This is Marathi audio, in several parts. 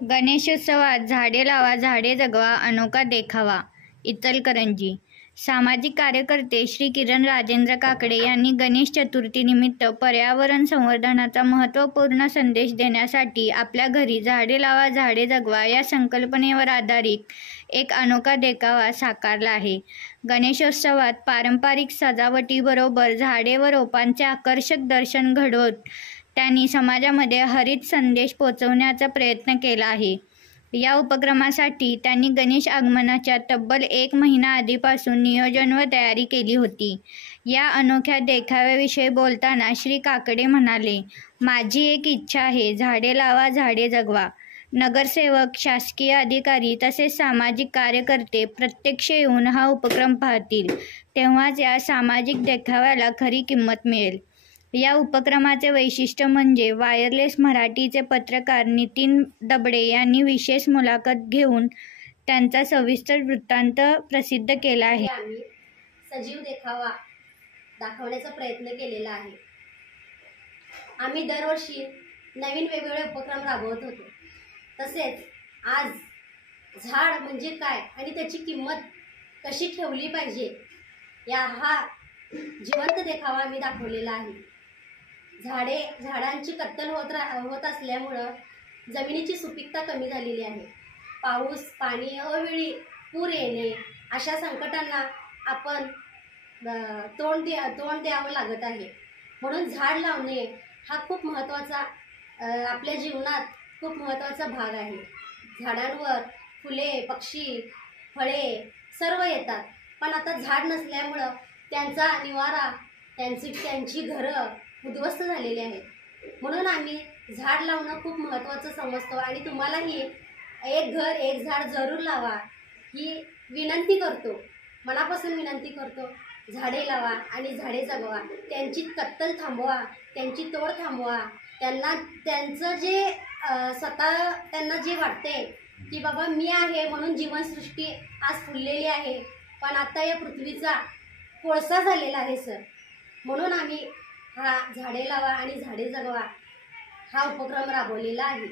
गणेशोत्सवात झाडे लावा झाडे जगवा अनोखा देखावा. इचलकरंजी. सामाजिक कार्यकर्ते श्री किरण राजेंद्र काकडे यांनी गणेश चतुर्थीनिमित्त पर्यावरण संवर्धनाचा महत्त्वपूर्ण संदेश देण्यासाठी आपल्या घरी झाडे लावा झाडे जगवा या संकल्पनेवर आधारित एक अनोखा देखावा साकारला आहे. गणेशोत्सवात पारंपरिक सजावटीबरोबर झाडे व रोपांचे आकर्षक दर्शन घडवत त्यांनी समाजामध्ये हरित संदेश पोहोचवण्याचा प्रयत्न केला आहे. या उपक्रमासाठी त्यांनी गणेश आगमनाच्या तब्बल 1 महिना आधीपासून नियोजन व तयारी केली होती. या अनोख्या देखाव्याविषयी बोलताना श्री काकडे म्हणाले, माझी एक इच्छा आहे, झाडे लावा झाडे जगवा. नगरसेवक, शासकीय अधिकारी तसेच सामाजिक कार्यकर्ते प्रत्यक्ष येऊन हा उपक्रम पाहतील, तेव्हाच या सामाजिक देखाव्याला खरी किंमत मिळेल. या उपक्रमाचे वैशिष्ट्य म्हणजे वायरलेस मराठीचे पत्रकार नितीन दबडे यांनी विशेष मुलाखत घेऊन त्यांचा सविस्तर वृत्तांत प्रसिद्ध केला आहे. आम्ही सजीव देखावा दाखवण्याचा प्रयत्न केलेला आहे. आम्ही दरवर्षी नवीन वेगवेगळे उपक्रम राबवत होतो. तसेच आज झाड म्हणजे काय आणि त्याची किंमत कशी ठेवली पाहिजे हा जिवंत देखावा आम्ही दाखवलेला आहे. झाडांची कत्तल होत असल्यामुळं जमिनीची सुपीकता कमी झालेली आहे. पाऊस, पाणी, अवेळी पूर येणे अशा संकटांना आपण तोंड द्यावं लागत आहे. म्हणून झाड लावणे हा खूप महत्त्वाचा आपल्या जीवनात खूप महत्त्वाचा भाग आहे. झाडांवर फुले, पक्षी, फळे सर्व येतात, पण आता झाड नसल्यामुळं त्यांचा निवारा, त्यांची घरं उद्ध्वस्त झालेली आहेत. म्हणून आम्ही झाड लावणं खूप महत्त्वाचं समजतो आणि तुम्हालाही एक घर एक झाड जरूर लावा ही विनंती करतो, मनापासून विनंती करतो. झाडे लावा आणि झाडे जगवा. त्यांची कत्तल थांबवा, त्यांची तोड थांबवा. त्यांचं जे त्यांना जे वाटते की बाबा मी आहे म्हणून जीवनसृष्टी आज फुललेली आहे, पण आता या पृथ्वीचा कोळसा झालेला आहे सर. म्हणून आम्ही हा झाडे लावा आणि झाडे जगवा हा उपक्रम राबवलेला आहे.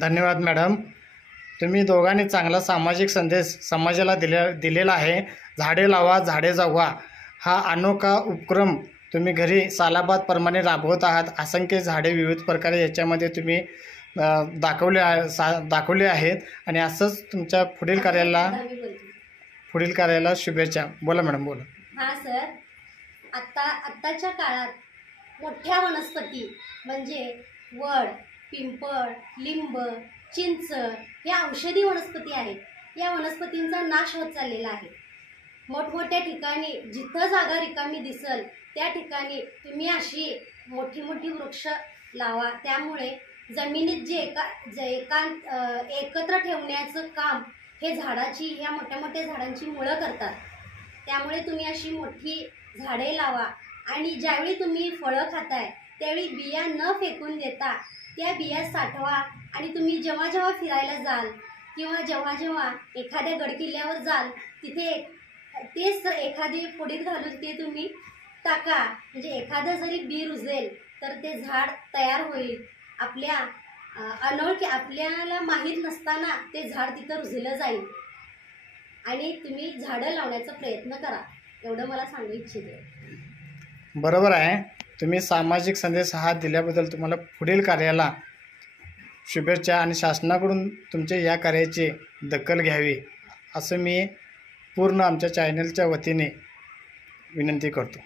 धन्यवाद मॅडम. तुम्ही दोघांनी चांगला सामाजिक संदेश समाजाला दिलेला आहे. झाडे लावा झाडे जगवा हा अनोखा उपक्रम तुम्ही घरी सालाबादप्रमाणे राबवत आहात. असंख्य झाडे विविध प्रकारे याच्यामध्ये तुम्ही दाखवले आहेत आणि असंच तुमच्या पुढील कार्याला शुभेच्छा. बोला मॅडम, बोला. हां सर, आत्ताच्या काळात मोठ्या वनस्पती म्हणजे वड, पिंपळ, लिंब, चिंच या औषधी वनस्पती आहेत. या वनस्पतींचा नाश होत चाललेला आहे. मोठमोठ्या ठिकाणी जिथं जागा रिकामी दिसल त्या ठिकाणी तुम्ही अशी मोठी मोठी वृक्ष लावा. त्यामुळे जमिनीत एकत्र ठेवण्याचं काम हे ह्या मोठ्या मोठ्या झाडांची मुळं करतात. त्यामुळे तुम्ही अशी मोठी झाडे लावा आणि ज्यावेळी तुम्ही फळं खाताय त्यावेळी बिया न फेकून देता त्या बिया साठवा आणि तुम्ही जेव्हा जेव्हा फिरायला जाल किंवा जेव्हा एखाद्या गडकिल्ल्यावर जाल तिथे तेच एखादी पुढीत घालून ते तुम्ही टाका. म्हणजे एखादं जरी बी रुजेल तर ते झाड तयार होईल. आपल्याला माहीत नसताना ते झाड तिथं रुजलं जाईल. आणि तुम्ही झाडं लावण्याचा प्रयत्न करा, एवढं मला सांगू इच्छिते. बरोबर आहे. तुम्ही सामाजिक संदेश हा दिल्याबद्दल तुम्हाला पुढील कार्याला शुभेच्छा आणि शासनाकडून तुमच्या या कार्याची दखल घ्यावी असं मी पूर्ण आमच्या चॅनलच्या वतीने विनंती करतो.